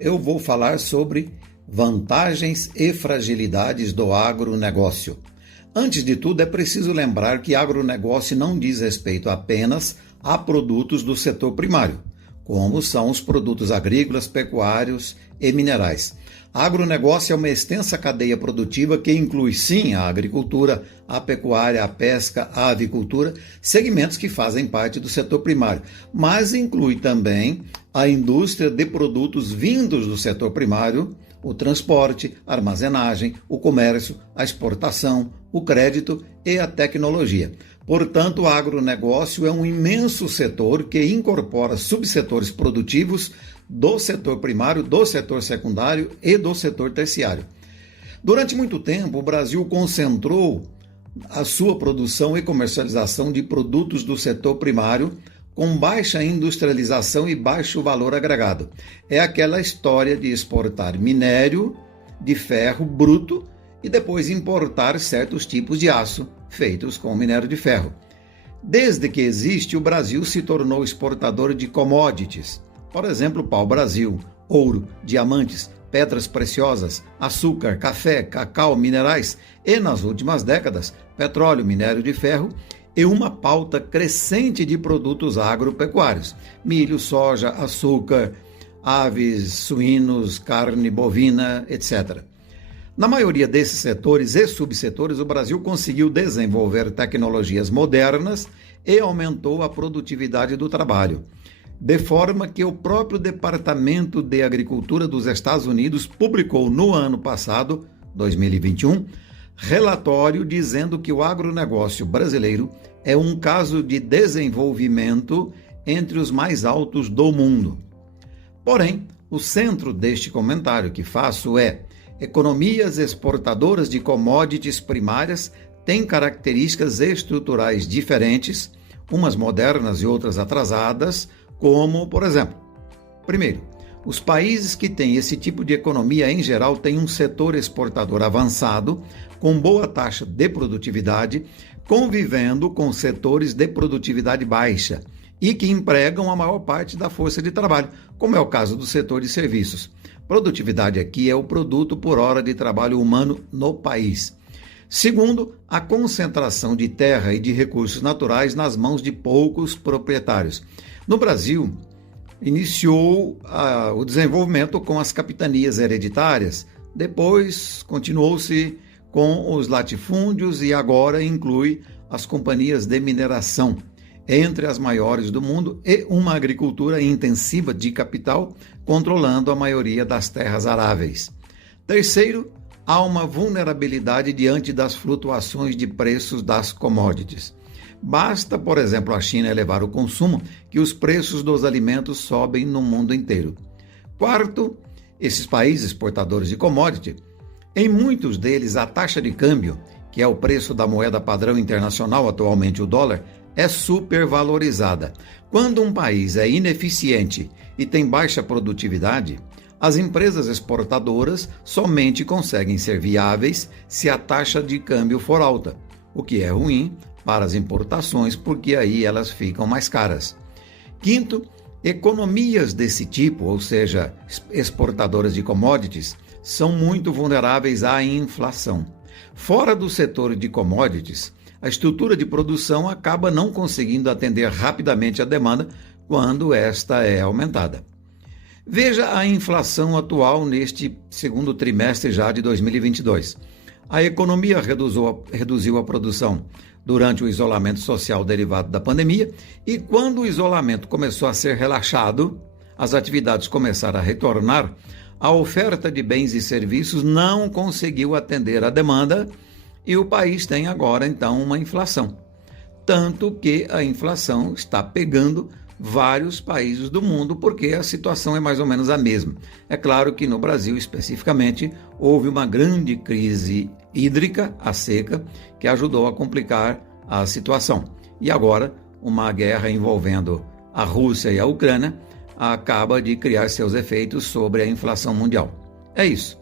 eu vou falar sobre vantagens e fragilidades do agronegócio. Antes de tudo, é preciso lembrar que agronegócio não diz respeito apenas a produtos do setor primário, como são os produtos agrícolas, pecuários e minerais. Agronegócio é uma extensa cadeia produtiva que inclui, sim, a agricultura, a pecuária, a pesca, a avicultura, segmentos que fazem parte do setor primário, mas inclui também a indústria de produtos vindos do setor primário, o transporte, a armazenagem, o comércio, a exportação, o crédito e a tecnologia. Portanto, o agronegócio é um imenso setor que incorpora subsetores produtivos do setor primário, do setor secundário e do setor terciário. Durante muito tempo, o Brasil concentrou a sua produção e comercialização de produtos do setor primário com baixa industrialização e baixo valor agregado. É aquela história de exportar minério de ferro bruto e depois importar certos tipos de aço feitos com minério de ferro. Desde que existe, o Brasil se tornou exportador de commodities. Por exemplo, pau-brasil, ouro, diamantes, pedras preciosas, açúcar, café, cacau, minerais e, nas últimas décadas, petróleo, minério de ferro e uma pauta crescente de produtos agropecuários, milho, soja, açúcar, aves, suínos, carne bovina, etc. Na maioria desses setores e subsetores, o Brasil conseguiu desenvolver tecnologias modernas e aumentou a produtividade do trabalho, de forma que o próprio Departamento de Agricultura dos Estados Unidos publicou no ano passado, 2021, relatório dizendo que o agronegócio brasileiro é um caso de desenvolvimento entre os mais altos do mundo. Porém, o centro deste comentário que faço é: economias exportadoras de commodities primárias têm características estruturais diferentes, umas modernas e outras atrasadas, como, por exemplo, primeiro, os países que têm esse tipo de economia, em geral, têm um setor exportador avançado, com boa taxa de produtividade, convivendo com setores de produtividade baixa e que empregam a maior parte da força de trabalho, como é o caso do setor de serviços. Produtividade aqui é o produto por hora de trabalho humano no país. Segundo, a concentração de terra e de recursos naturais nas mãos de poucos proprietários. No Brasil, iniciou o desenvolvimento com as capitanias hereditárias, depois continuou-se com os latifúndios e agora inclui as companhias de mineração, entre as maiores do mundo, e uma agricultura intensiva de capital, controlando a maioria das terras aráveis. Terceiro, há uma vulnerabilidade diante das flutuações de preços das commodities. Basta, por exemplo, a China elevar o consumo que os preços dos alimentos sobem no mundo inteiro. Quarto, esses países exportadores de commodity, em muitos deles a taxa de câmbio, que é o preço da moeda padrão internacional, atualmente o dólar, é supervalorizada. Quando um país é ineficiente e tem baixa produtividade, as empresas exportadoras somente conseguem ser viáveis se a taxa de câmbio for alta, o que é ruim para as importações, porque aí elas ficam mais caras. Quinto, economias desse tipo, ou seja, exportadoras de commodities, são muito vulneráveis à inflação. Fora do setor de commodities, a estrutura de produção acaba não conseguindo atender rapidamente a demanda quando esta é aumentada. Veja a inflação atual neste segundo trimestre já de 2022. A economia reduziu a produção durante o isolamento social derivado da pandemia e quando o isolamento começou a ser relaxado, as atividades começaram a retornar, a oferta de bens e serviços não conseguiu atender a demanda e o país tem agora, então, uma inflação. Tanto que a inflação está pegando vários países do mundo, porque a situação é mais ou menos a mesma. É claro que no Brasil, especificamente, houve uma grande crise hídrica, a seca, que ajudou a complicar a situação. E agora, uma guerra envolvendo a Rússia e a Ucrânia acaba de criar seus efeitos sobre a inflação mundial. É isso.